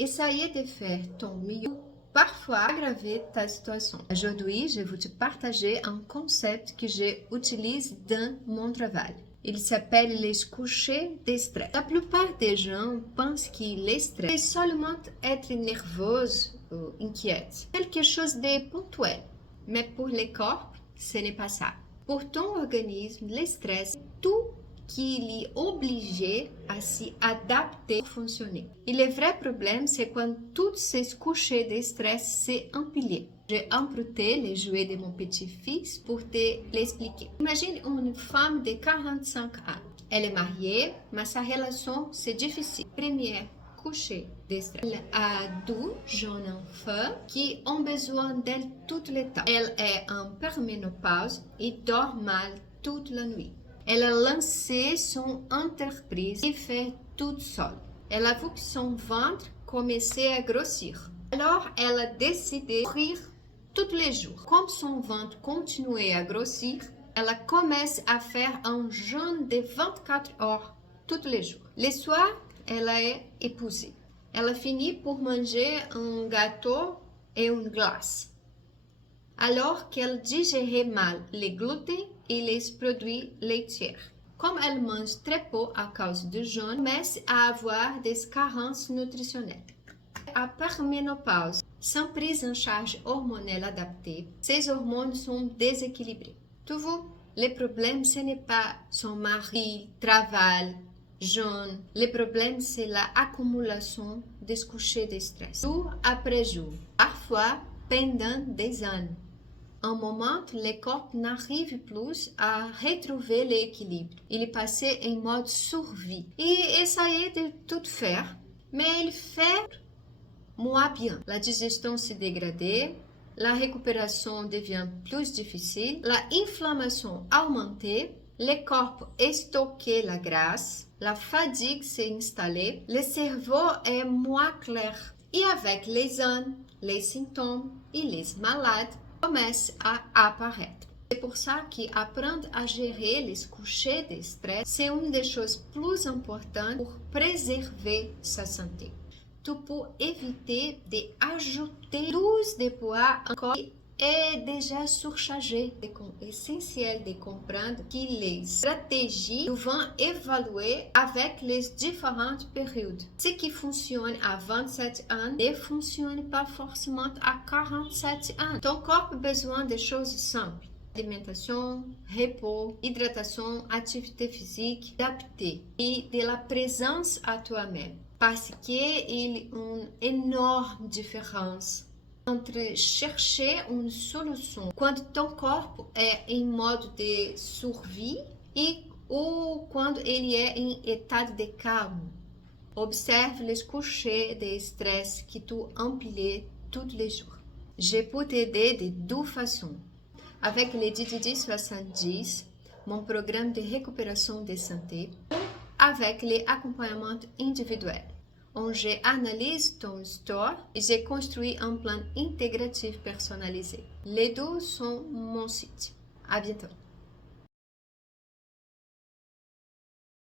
Essayez de faire ton mieux, parfois aggraver ta situation. Aujourd'hui, je vais te partager un concept que j'utilise dans mon travail. Il s'appelle les couchers de stress. La plupart des gens pensent que le stress est seulement être nerveuse ou inquiète, quelque chose de ponctuel. Mais pour le corps, ce n'est pas ça. Pour ton organisme, le stress, tout qui est obligé à s'y adapter pour fonctionner. Et le vrai problème, c'est quand tous ces couchers de stress s'empilent. J'ai emprunté les jouets de mon petit-fils pour te l'expliquer. Imagine une femme de 45 ans. Elle est mariée, mais sa relation, c'est difficile. Premier coucher de stress. Elle a deux jeunes enfants qui ont besoin d'elle tout le temps. Elle est en périménopause et dort mal toute la nuit. Elle a lancé son entreprise et fait toute seule. Elle a vu que son ventre commençait à grossir. Alors, elle a décidé de courir tous les jours. Comme son ventre continuait à grossir, elle a commencé à faire un jeûne de 24 heures tous les jours. Le soir, elle a épousé. Elle a fini pour manger un gâteau et une glace. Alors qu'elle digérait mal les gluten et les produits laitiers. Comme elle mange très peu à cause du jeûne, elle commence à avoir des carences nutritionnelles. À périménopause, sans prise en charge hormonale adaptée, ses hormones sont déséquilibrées. Tu vois, le problème, ce n'est pas son mari, travail, jeûne. Le problème, c'est l'accumulation des couchers de stress. Jour après jour, parfois pendant des années. Un moment, le corps n'arrive plus à retrouver l'équilibre. Il est passé en mode survie. Et essayer de tout faire, mais il fait moins bien. La digestion se dégrade, la récupération devient plus difficile, la inflammation augmente, le corps stocke la graisse, la fatigue s'est installée, le cerveau est moins clair. Et avec les années, les symptômes et les malades commencent à apparaître. C'est pour ça qu'apprendre à gérer les couchers de stress, c'est une des choses plus importantes pour préserver sa santé. Tu peux éviter d'ajouter 12 de poids encore qui est déjà surchargé. C'est essentiel de comprendre que les stratégies vont évaluer avec les différentes périodes. Ce qui fonctionne à 27 ans ne fonctionne pas forcément à 47 ans. Ton corps a besoin de choses simples. Alimentation, repos, hydratation, activité physique adaptée et de la présence à toi-même. Parce qu'il y a une énorme différence entre chercher une solution quand ton corps est en mode de survie ou quand il est en état de calme. Observe les couchers de stress que tu empiles tous les jours. Je peux t'aider de deux façons. Avec le DDD 70, mon programme de récupération de santé, avec l'accompagnement individuel, où j'analyse ton histoire et j'ai construit un plan intégratif personnalisé. Les deux sont mon site. À bientôt.